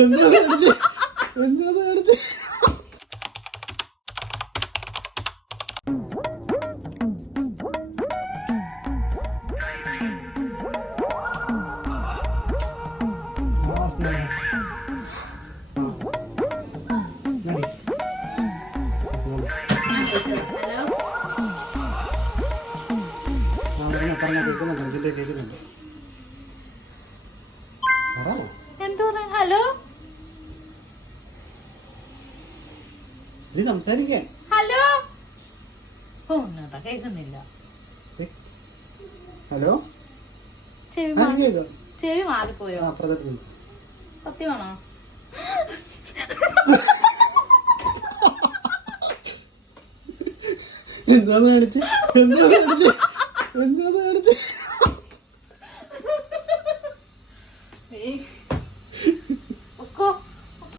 എന്താ കാണിച്ചേ? എന്താ കാണിച്ചേ? ഹലോ സംസാരിക്കാൻ. ഹലോ കേൾക്കുന്നില്ല. ഹലോ ചെവി മാറിപ്പോയോ? സത്യമാണോ? എന്താ കാണിച്ചേ? എന്താ കാണിച്ചേ? എന്താ കാണിച്ചേ?